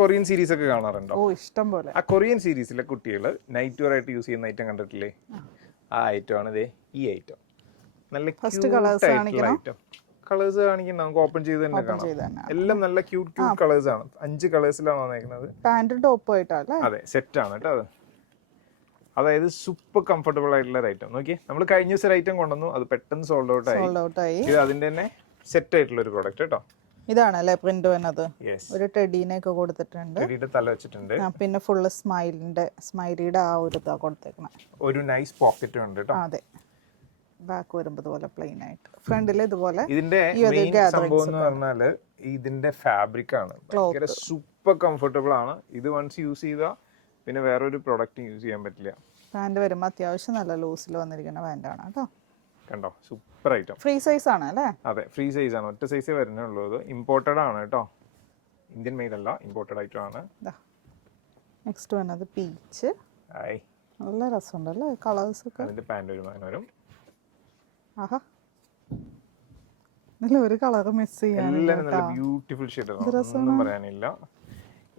Korean series ഒക്കെ കാണാറുണ്ടോ? ഇഷ്ടം പോലെ. ആ കൊറിയൻ സീരീസിലെ കുട്ടികൾ നൈറ്റ് വെയർ ആയിട്ട് യൂസ് ചെയ്യുന്ന ഐറ്റം കണ്ടിട്ടില്ലേ? ആ ഐറ്റം ആണ് ഇതേ ഈ ഐറ്റം. നല്ല ക്യൂട്ട് ആയിട്ടുള്ള ഐറ്റം. കളേഴ്സ് കാണിക്കുന്ന നമുക്ക് ഓപ്പൺ ചെയ്ത് തന്നെ കാണാം. എല്ലാം നല്ല ക്യൂട്ട് കളേഴ്സ് ആണ്. 5 കളേഴ്സിലാണ് വന്നേക്കുന്നത്. പാന്റും ടോപ്പും ആയിട്ടല്ലേ? അതെ, സെറ്റ് ആണ് കേട്ടോ അത്. അതായത് സൂപ്പർ കംഫർട്ടബിൾ ആയിട്ടുള്ള ഒരു ഐറ്റം. നോക്കി, നമ്മൾ കഴിഞ്ഞ ദിവസം ഒരു ഐറ്റം കൊണ്ടുവന്നു, അത് പെട്ടെന്ന് സോൾഡ് ഔട്ട് ആയി. ഇത് അതിന്റെ തന്നെ സെറ്റ് ആയിട്ടുള്ള ഒരു പ്രോഡക്റ്റ് കേട്ടോ. ഇതാണല്ലേ പ്രിന്റ് വന്നത്? ഒരു ടെഡീനെ ഒക്കെ കൊടുത്തിട്ടുണ്ട്. ടെഡിയുടെ തല വെച്ചിട്ടുണ്ട്. പിന്നെ ഫുള്ള് സ്മൈലിയുടെ ആ ഒരു ഇതാ കൊടുത്തേക്കണം. ഒരു നൈസ് പോക്കറ്റും ഉണ്ട് കേട്ടോ. അതെ, ബാക്ക് വരുമ്പോൾ ഇതുപോലെ പ്ലെയിൻ ആയിട്ട്, ഫ്രണ്ടിൽ ഇതുപോലെ. ഇതിന്റെ മെയിൻ സംഭവം എന്ന് പറഞ്ഞാല് ഇതിന്റെ ഫാബ്രിക് ആണ്. ഭയങ്കര സൂപ്പർ കംഫർട്ടബിൾ ആണ്. ഇത് വൺസ് യൂസ് ചെയ്താൽ പിന്നെ വേറൊരു പ്രൊഡക്റ്റും യൂസ് ചെയ്യാൻ പറ്റില്ല. പാന്റ് വരുമ്പോൾ അത്യാവശ്യം നല്ല ലൂസിൽ വന്നിരിക്കുന്ന പാന്റാണ് കേട്ടോ. കണ്ടോ, സൂപ്പർ ഐറ്റം. ഫ്രീ സൈസ് ആണ് അല്ലേ? അതെ, ഫ്രീ സൈസ് ആണ്. ഒറ്റ സൈസേ വരുന്നുള്ളൂ. ഇത് ഇമ്പോർട്ടഡ് ആണ് കേട്ടോ, ഇന്ത്യൻ മെയ്ഡ് അല്ല, ഇമ്പോർട്ടഡ് ഐറ്റം ആണ്. നെക്സ്റ്റ് വന്നത് പീച്ച്. നല്ല രസമുണ്ടല്ലേ കളേഴ്സ് ഒക്കെ. അതിന്റെ പാന്റ് വരും. ആഹാ, നല്ല ഒരു കളർ മിസ് ചെയ്യാൻ. എല്ലാം നല്ല ബ്യൂട്ടിഫുൾ ഷെയ്ഡ്, ഒന്നും പറയാനില്ല.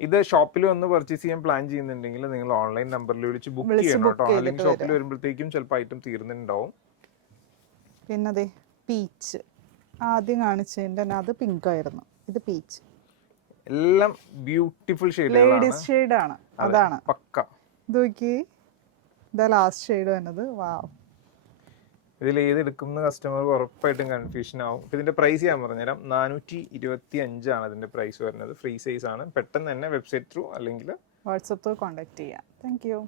ഇത് ഷോപ്പിൽ വന്ന് പർച്ചേസ് ചെയ്യാൻ പ്ലാൻ ചെയ്യുന്നുണ്ടെങ്കിൽ നിങ്ങൾ ഓൺലൈൻ നമ്പറിൽ വിളിച്ച് ബുക്ക് ചെയ്യണം കേട്ടോ. അല്ലെങ്കിൽ ഷോപ്പിൽ വരുമ്പോഴത്തേക്കും ചിലപ്പോൾ ഐറ്റം തീർന്നിട്ടുണ്ടാവും. പിന്നെ അതെ പീച്ച് ആദ്യം കാണിച്ചതിന്റെ അത് പിങ്ക് ആയിരുന്നു, ഇത് പീച്ച്. എല്ലാം ബ്യൂട്ടിഫുൾ ഷെയ്ഡുകളാണ്. ലേഡീസ് ഷെയ്ഡ് ആണ്, അതാണ് പക്ക. ഇത് നോക്കി, ഇതാ ലാസ്റ്റ് ഷെയ്ഡ് വന്നത്. വാവ്, ഇതിൽ ഏത് എടുക്കുന്ന കസ്റ്റമർക്ക് ഉറപ്പായിട്ടും കൺഫ്യൂഷൻ ആവും. ഇതിന്റെ പ്രൈസ് ഞാൻ പറഞ്ഞുതരാം. 425 ആണ് ഇതിന്റെ പ്രൈസ് വരുന്നത്. ഫ്രീ സൈസ് ആണ്. പെട്ടെന്ന് തന്നെ വെബ്സൈറ്റ് ത്രൂ അല്ലെങ്കിൽ വാട്സപ്പ് ത്രൂ കോൺടാക്ട് ചെയ്യാം. Thank you.